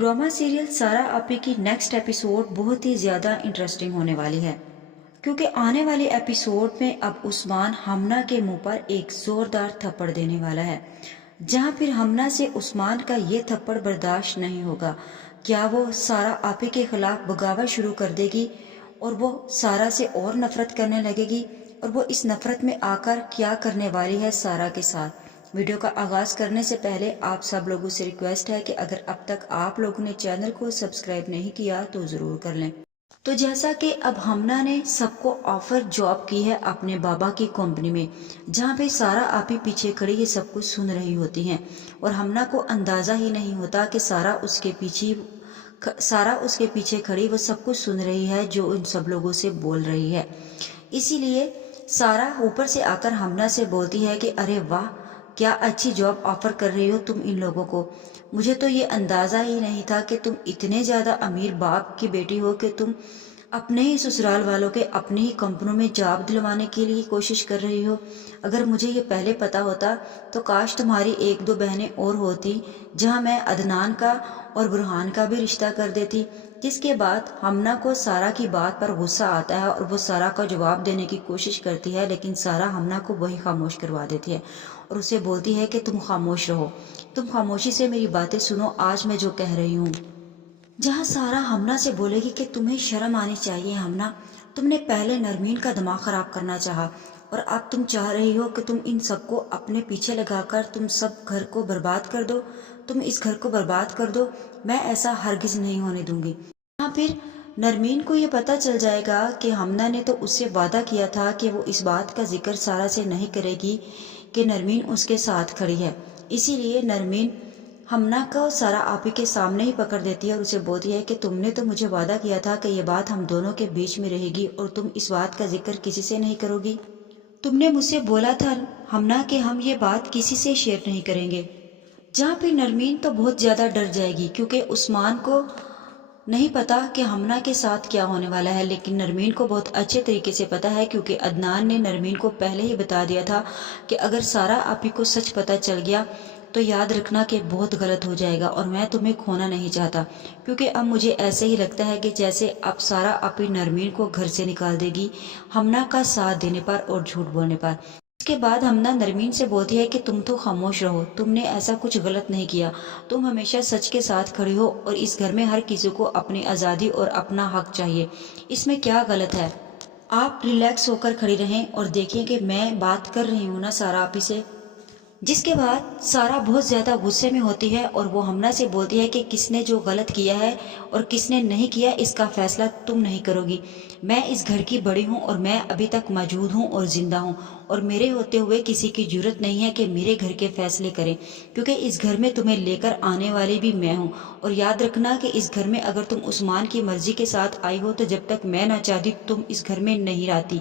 Drama serial सारा आपी की नेक्स्ट एपिसोड बहुत ही ज़्यादा इंटरेस्टिंग होने वाली है, क्योंकि आने वाले एपिसोड में अब उस्मान हमना के मुंह पर एक ज़ोरदार थप्पड़ देने वाला है, जहां फिर हमना से उस्मान का ये थप्पड़ बर्दाश्त नहीं होगा। क्या वो सारा आपी के खिलाफ बगावत शुरू कर देगी और वो सारा से और नफरत करने लगेगी, और वो इस नफरत में आकर क्या करने वाली है सारा के साथ। वीडियो का आगाज करने से पहले आप सब लोगों से रिक्वेस्ट है कि अगर अब तक आप लोगों ने चैनल को सब्सक्राइब नहीं किया तो जरूर कर लें। तो जैसा कि अब हमना ने सबको ऑफर जॉब की है अपने बाबा की कंपनी में, जहाँ पे सारा आप ही पीछे खड़ी ये सब कुछ सुन रही होती हैं, और हमना को अंदाजा ही नहीं होता कि सारा उसके पीछे खड़ी वो सब कुछ सुन रही है जो उन सब लोगों से बोल रही है। इसीलिए सारा ऊपर से आकर हमना से बोलती है कि अरे वाह, क्या अच्छी जॉब ऑफर कर रही हो तुम इन लोगों को। मुझे तो ये अंदाजा ही नहीं था कि तुम इतने ज्यादा अमीर बाप की बेटी हो कि तुम अपने ही ससुराल वालों के अपनी ही कंपनियों में जॉब दिलवाने के लिए कोशिश कर रही हो। अगर मुझे ये पहले पता होता तो काश तुम्हारी एक दो बहनें और होती, जहां मैं अदनान का और बुरहान का भी रिश्ता कर देती। जिसके बाद हमना को सारा की बात पर गुस्सा आता है और वो सारा का जवाब देने की कोशिश करती है, लेकिन सारा हमना को वही खामोश करवा देती है और उसे बोलती है कि तुम खामोश रहो, तुम खामोशी से मेरी बातें सुनो आज मैं जो कह रही हूँ। जहाँ सारा हमना से बोलेगी कि तुम्हें शर्म आनी चाहिए हमना, तुमने पहले नरमीन का दिमाग खराब करना चाहा और अब तुम चाह रही हो कि तुम इन सबको अपने पीछे लगाकर तुम सब घर को बर्बाद कर दो, तुम इस घर को बर्बाद कर दो। मैं ऐसा हरगिज नहीं होने दूंगी। हाँ, फिर नरमीन को ये पता चल जाएगा कि हमना ने तो उससे वादा किया था कि वो इस बात का जिक्र सारा से नहीं करेगी कि नरमीन उसके साथ खड़ी है। इसीलिए नरमीन हमना को सारा आपी के सामने ही पकड़ देती है और उसे बोलती है कि तुमने तो मुझे वादा किया था कि ये बात हम दोनों के बीच में रहेगी और तुम इस बात का जिक्र किसी से नहीं करोगी। तुमने मुझसे बोला था हमना कि हम ये बात किसी से शेयर नहीं करेंगे। जहाँ पे नरमीन तो बहुत ज्यादा डर जाएगी, क्योंकि उस्मान को नहीं पता कि हमना के साथ क्या होने वाला है, लेकिन नरमीन को बहुत अच्छे तरीके से पता है, क्योंकि अदनान ने नरमीन को पहले ही बता दिया था कि अगर सारा आपी को सच पता चल गया तो याद रखना कि बहुत गलत हो जाएगा और मैं तुम्हें खोना नहीं चाहता। क्योंकि अब मुझे ऐसे ही लगता है कि जैसे अब सारा आपी नरमीन को घर से निकाल देगी हमना का साथ देने पर और झूठ बोलने पर। उसके बाद हमना नरमीन से बोलती है कि तुम तो खामोश रहो, तुमने ऐसा कुछ गलत नहीं किया, तुम हमेशा सच के साथ खड़ी हो और इस घर में हर किसी को अपनी आज़ादी और अपना हक चाहिए, इसमें क्या गलत है। आप रिलैक्स होकर खड़ी रहें और देखें कि मैं बात कर रही हूँ ना सारा आपी से। जिसके बाद सारा बहुत ज़्यादा गुस्से में होती है और वो हमना से बोलती है कि किसने जो गलत किया है और किसने नहीं किया इसका फैसला तुम नहीं करोगी। मैं इस घर की बड़ी हूँ और मैं अभी तक मौजूद हूँ और जिंदा हूँ, और मेरे होते हुए किसी की जरूरत नहीं है कि मेरे घर के फैसले करें, क्योंकि इस घर में तुम्हें लेकर आने वाली भी मैं हूँ। और याद रखना कि इस घर में अगर तुम उस्मान की मर्जी के साथ आई हो तो जब तक मैं ना चाहती तुम इस घर में नहीं रहती,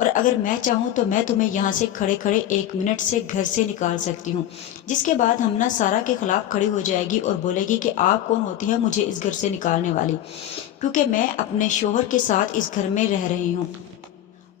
और अगर मैं चाहूँ तो मैं तुम्हें यहाँ से खड़े खड़े 1 मिनट से घर से निकाल सकती हूँ। जिसके बाद हमना सारा के खिलाफ खड़ी हो जाएगी और बोलेगी कि आप कौन होती है मुझे इस घर से निकालने वाली, क्योंकि मैं अपने शोहर के साथ इस घर में रह रही हूँ।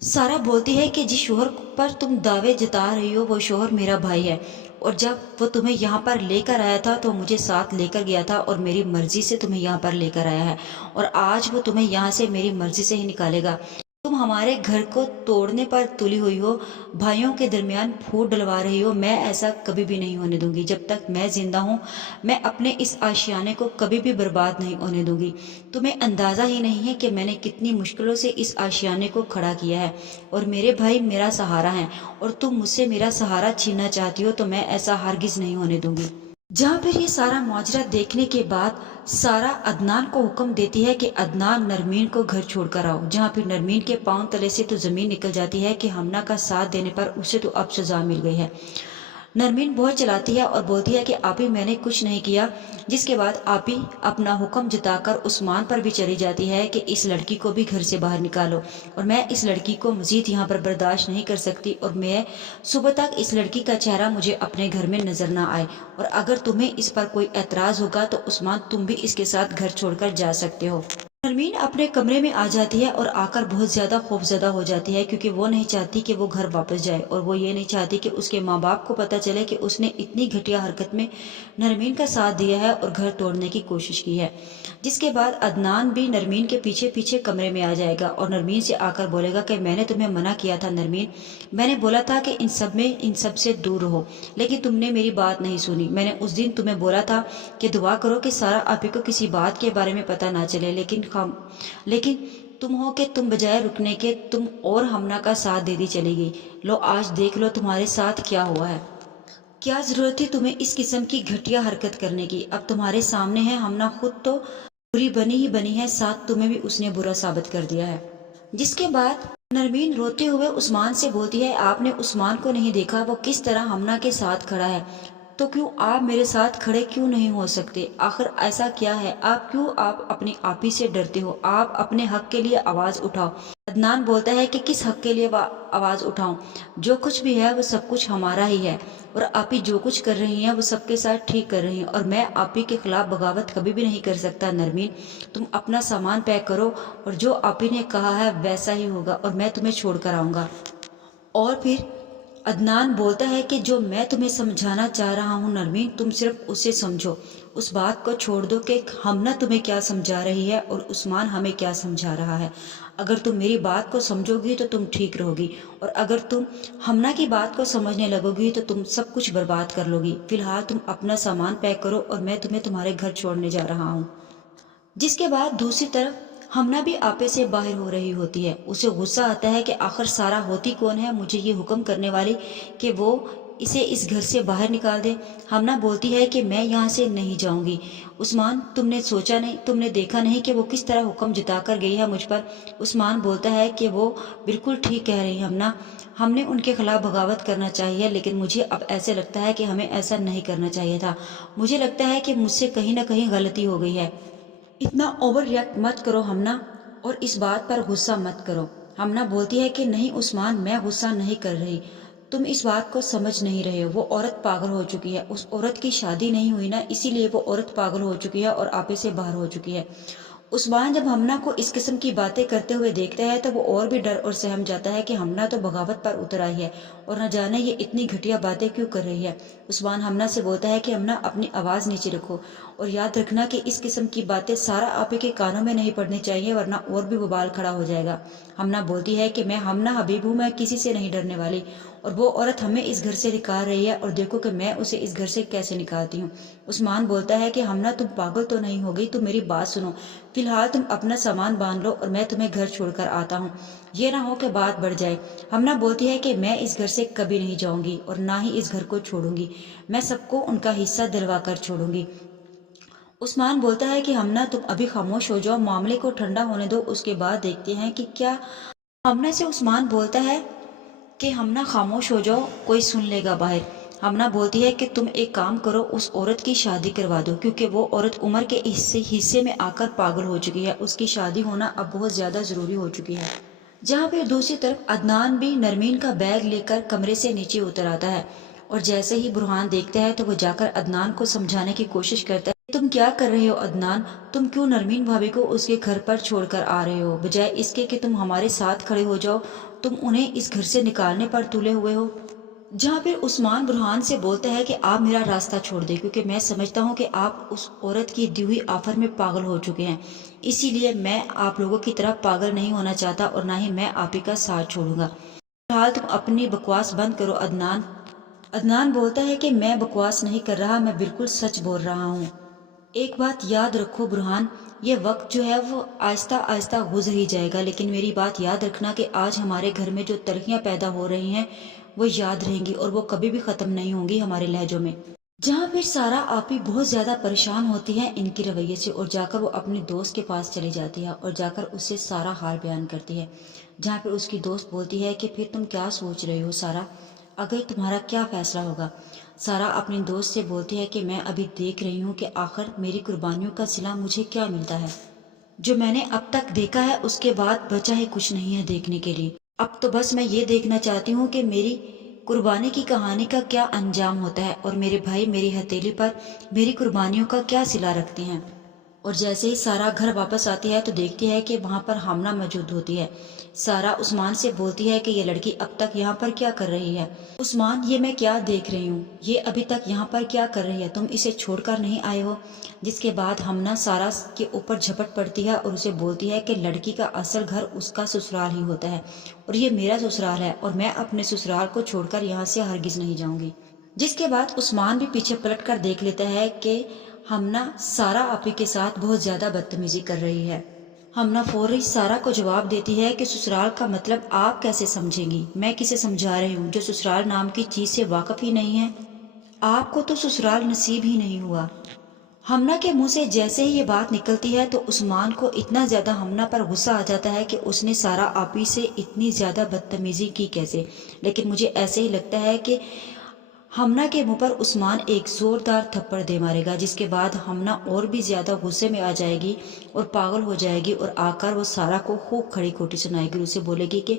सारा बोलती है कि जिस शोहर पर तुम दावे जता रही हो वो शोहर मेरा भाई है, और जब वो तुम्हें यहाँ पर लेकर आया था तो मुझे साथ लेकर गया था और मेरी मर्जी से तुम्हें यहाँ पर लेकर आया है, और आज वो तुम्हें यहाँ से मेरी मर्जी से ही निकालेगा। तुम हमारे घर को तोड़ने पर तुली हुई हो, भाइयों के दरमियान फूट डलवा रही हो। मैं ऐसा कभी भी नहीं होने दूंगी। जब तक मैं जिंदा हूँ मैं अपने इस आशियाने को कभी भी बर्बाद नहीं होने दूंगी। तुम्हें अंदाजा ही नहीं है कि मैंने कितनी मुश्किलों से इस आशियाने को खड़ा किया है, और मेरे भाई मेरा सहारा हैं, और तुम मुझसे मेरा सहारा छीनना चाहती हो तो मैं ऐसा हरगिज नहीं होने दूंगी। जहाँ फिर ये सारा माजरा देखने के बाद सारा अदनान को हुक्म देती है कि अदनान नरमीन को घर छोड़कर आओ। जहाँ फिर नरमीन के पांव तले से तो जमीन निकल जाती है कि हमना का साथ देने पर उसे तो अब सजा मिल गई है। नरमीन बहुत चलाती है और बोलती है कि आपी मैंने कुछ नहीं किया। जिसके बाद आपी अपना हुक्म जताकर उस्मान पर भी चली जाती है कि इस लड़की को भी घर से बाहर निकालो, और मैं इस लड़की को मजीद यहाँ पर बर्दाश्त नहीं कर सकती, और मैं सुबह तक इस लड़की का चेहरा मुझे अपने घर में नजर ना आए, और अगर तुम्हें इस पर कोई एतराज होगा तो उस्मान तुम भी इसके साथ घर छोड़कर जा सकते हो। नरमीन अपने कमरे में आ जाती है और आकर बहुत ज्यादा खौफजदा हो जाती है, क्योंकि वो नहीं चाहती कि वो घर वापस जाए, और वो ये नहीं चाहती कि उसके माँ बाप को पता चले कि उसने इतनी घटिया हरकत में नरमीन का साथ दिया है और घर तोड़ने की कोशिश की है। जिसके बाद अदनान भी नरमीन के पीछे पीछे कमरे में आ जाएगा और नरमीन से आकर बोलेगा कि मैंने तुम्हें मना किया था नरमीन, मैंने बोला था कि इन सब से दूर रहो, लेकिन तुमने मेरी बात नहीं सुनी। मैंने उस दिन तुम्हें बोला था कि दुआ करो कि सारा आपी को किसी बात के बारे में पता ना चले, लेकिन तुम हो कि तुम बजाय रुकने के तुम और हमना का साथ दे दी चली गई। लो आज देख लो तुम्हारे साथ क्या हुआ है। क्या जरूरत थी तुम्हें इस किस्म की घटिया हरकत करने की? अब तुम्हारे सामने है, हमना खुद तो बुरी बनी ही बनी है, साथ तुम्हें भी उसने बुरा साबित कर दिया है। जिसके बाद नरमीन रोते हुए उस्मान से बोलती है, आपने उस्मान को नहीं देखा, वो किस तरह हमना के साथ खड़ा है, तो क्यों आप मेरे साथ खड़े क्यों नहीं हो सकते? आखिर ऐसा क्या है? आप अपनी आपी से डरते हो? आप अपने हक के लिए आवाज उठाओ। अदनान बोलता है कि किस हक के लिए आवाज उठाऊं? जो कुछ भी है वो सब कुछ हमारा ही है, और आपी जो कुछ कर रही है वो सबके साथ ठीक कर रही है, और मैं आपी के खिलाफ बगावत कभी भी नहीं कर सकता। नरमीन, तुम अपना सामान पैक करो, और जो आपी ने कहा है वैसा ही होगा, और मैं तुम्हें छोड़ कर आऊंगा। और फिर अदनान बोलता है कि जो मैं तुम्हें समझाना चाह रहा हूँ नरमीन, तुम सिर्फ उसे समझो, उस बात को छोड़ दो कि हमना तुम्हें क्या समझा रही है और उस्मान हमें क्या समझा रहा है। अगर तुम मेरी बात को समझोगी तो तुम ठीक रहोगी, और अगर तुम हमना की बात को समझने लगोगी तो तुम सब कुछ बर्बाद कर लोगी। फिलहाल तुम अपना सामान पैक करो और मैं तुम्हें तुम्हारे घर छोड़ने जा रहा हूँ। जिसके बाद दूसरी तरफ हमना भी आपे से बाहर हो रही होती है। उसे गुस्सा आता है कि आखिर सारा होती कौन है मुझे ये हुक्म करने वाली कि वो इसे इस घर से बाहर निकाल दे। हमना बोलती है कि मैं यहाँ से नहीं जाऊंगी। उस्मान, तुमने सोचा नहीं, तुमने देखा नहीं कि वो किस तरह हुक्म जताकर गई है मुझ पर? उस्मान बोलता है कि वो बिल्कुल ठीक कह रही है हमना, हमने उनके खिलाफ बगावत करना चाहिए, लेकिन मुझे अब ऐसे लगता है कि हमें ऐसा नहीं करना चाहिए था। मुझे लगता है कि मुझसे कहीं ना कहीं गलती हो गई है। इतना ओवर रिएक्ट मत करो हमना, और इस बात पर गुस्सा मत करो। हमना बोलती है कि नहीं उस्मान, मैं गुस्सा नहीं कर रही, तुम इस बात को समझ नहीं रहे हो। वो औरत पागल हो चुकी है, उस औरत की शादी नहीं हुई ना, इसीलिए वो औरत पागल हो चुकी है और आपे से बाहर हो चुकी है। उस्मान जब हमना को इस किस्म की बातें करते हुए देखता है तो वो और भी डर और सहम जाता है कि हमना तो बगावत पर उतर आई है और न जाने ये इतनी घटिया बातें क्यों कर रही है। उस्मान हमना से बोलता है कि हमना अपनी आवाज नीचे रखो, और याद रखना कि इस किस्म की बातें सारा आपे के कानों में नहीं पड़नी चाहिए, वरना और भी बवाल खड़ा हो जाएगा। हमना बोलती है कि मैं हमना हबीब हूँ, मैं किसी से नहीं डरने वाली, और वो औरत हमें इस घर से निकाल रही है, और देखो कि मैं उसे इस घर से कैसे निकालती हूँ। उस्मान बोलता है कि हमना तुम पागल तो नहीं हो गई, तुम मेरी बात सुनो। फिलहाल तुम अपना सामान बांध लो और मैं तुम्हें घर छोड़कर आता हूँ, ये ना हो कि बात बढ़ जाए। हमना बोलती है कि मैं इस घर से कभी नहीं जाऊंगी और ना ही इस घर को छोड़ूंगी, मैं सबको उनका हिस्सा दिलवा कर छोड़ूंगी। उस्मान बोलता है कि हमना तुम अभी खामोश हो जाओ, मामले को ठंडा होने दो, उसके बाद देखते हैं कि क्या। हमना से उस्मान बोलता है कि हमना खामोश हो जाओ, कोई सुन लेगा बाहर। हमना बोलती है कि तुम एक काम करो, उस औरत की शादी करवा दो, क्योंकि वो औरत उम्र के हिस्से में आकर पागल हो चुकी है, उसकी शादी होना अब बहुत ज्यादा जरूरी हो चुकी है। जहाँ पे दूसरी तरफ अदनान भी नरमीन का बैग लेकर कमरे से नीचे उतर आता है, और जैसे ही बुरहान देखता है तो वो जाकर अदनान को समझाने की कोशिश करता है, तुम क्या कर रहे हो अदनान, तुम क्यों नरमीन भाभी को उसके घर पर छोड़कर आ रहे हो, बजाय इसके कि तुम हमारे साथ खड़े हो जाओ, तुम उन्हें इस घर से निकालने पर तुले हुए हो। जहाँ फिर उस्मान बुरहान से बोलता है कि आप मेरा रास्ता छोड़ दे, क्योंकि मैं समझता हूँ कि आप उस औरत की दी हुई ऑफर में पागल हो चुके हैं, इसीलिए मैं आप लोगों की तरह पागल नहीं होना चाहता, और ना ही मैं आप ही का साथ छोड़ूंगा। फिलहाल तुम अपनी बकवास बंद करो अदनान। अदनान बोलता है कि मैं बकवास नहीं कर रहा, मैं बिल्कुल सच बोल रहा हूँ। एक बात याद रखो बुरहान, ये वक्त जो है वो आहिस्ता आहिस्ता गुजर ही जाएगा, लेकिन मेरी बात याद रखना कि आज हमारे घर में जो तलखियां पैदा हो रही हैं वो याद रहेंगी, और वो कभी भी खत्म नहीं होंगी हमारे लहजों में। जहाँ फिर सारा आपी बहुत ज्यादा परेशान होती है इनके रवैये से, और जाकर वो अपनी दोस्त के पास चली जाती है और जाकर उससे सारा हाल बयान करती है। जहाँ फिर उसकी दोस्त बोलती है कि फिर तुम क्या सोच रही हो सारा, अगर तुम्हारा क्या फैसला होगा। सारा अपनी दोस्त से बोलती है कि मैं अभी देख रही हूँ कि आखिर मेरी कुर्बानियों का सिला मुझे क्या मिलता है। जो मैंने अब तक देखा है उसके बाद बचा ही कुछ नहीं है देखने के लिए। अब तो बस मैं ये देखना चाहती हूँ कि मेरी कुर्बानी की कहानी का क्या अंजाम होता है, और मेरे भाई मेरी हथेली पर मेरी कुर्बानियों का क्या सिला रखते हैं। और जैसे ही सारा घर वापस आती है तो देखती है कि वहाँ पर हमना मौजूद होती है। सारा उस्मान से बोलती है कि ये लड़की अब तक यहाँ पर क्या कर रही है। उस्मान, ये मैं क्या देख रही हूँ, ये अभी तक यहाँ पर क्या कर रही है, तुम इसे छोड़कर नहीं आए हो। जिसके बाद हमना सारा के ऊपर झपट पड़ती है और उसे बोलती है कि लड़की का असल घर उसका ससुराल ही होता है और ये मेरा ससुराल है और मैं अपने ससुराल को छोड़कर यहाँ से हरगिज नहीं जाऊंगी। जिसके बाद उस्मान भी पीछे पलट कर देख लेता है कि हमना सारा आपी के साथ बहुत ज्यादा बदतमीजी कर रही है। हमना फौरी सारा को जवाब देती है कि ससुराल का मतलब आप कैसे समझेंगी, मैं किसे समझा रही हूँ जो ससुराल नाम की चीज से वाकिफ ही नहीं है। आपको तो ससुराल नसीब ही नहीं हुआ। हमना के मुंह से जैसे ही ये बात निकलती है तो उस्मान को इतना ज्यादा हमना पर गुस्सा आ जाता है कि उसने सारा आपी से इतनी ज्यादा बदतमीजी की कैसे। लेकिन मुझे ऐसे ही लगता है कि हमना के मुंह पर उस्मान एक जोरदार थप्पड़ दे मारेगा, जिसके बाद हमना और भी ज्यादा गुस्से में आ जाएगी और पागल हो जाएगी और आकर वो सारा को खूब खड़ी खोटी सुनाएगी। उसे बोलेगी कि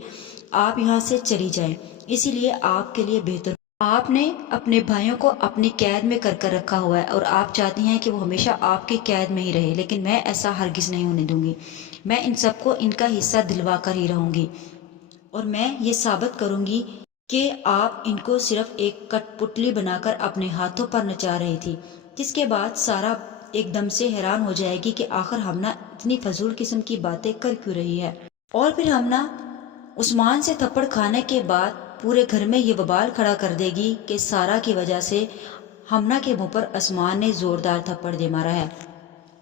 आप यहाँ से चली जाएं, इसीलिए आपके लिए बेहतर, आपने अपने भाइयों को अपनी कैद में कर कर रखा हुआ है और आप चाहती हैं कि वो हमेशा आपकी कैद में ही रहे, लेकिन मैं ऐसा हरगिज नहीं होने दूंगी। मैं इन सबको इनका हिस्सा दिलवा कर ही रहूंगी और मैं ये साबित करूंगी कि आप इनको सिर्फ एक कठपुतली बनाकर अपने हाथों पर नचा रही थी। जिसके बाद सारा एकदम से हैरान हो जाएगी कि आखिर हमना इतनी फजूल किस्म की बातें कर क्यों रही है। और फिर हमना उस्मान से थप्पड़ खाने के बाद पूरे घर में ये बवाल खड़ा कर देगी कि सारा की वजह से हमना के मुंह पर उस्मान ने जोरदार थप्पड़ दे मारा है।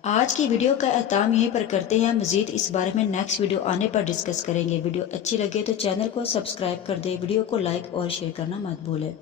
आज की वीडियो का एहताम यहीं पर करते हैं। मजीद इस बारे में नेक्स्ट वीडियो आने पर डिस्कस करेंगे। वीडियो अच्छी लगे तो चैनल को सब्सक्राइब कर दे, वीडियो को लाइक और शेयर करना मत भूलें।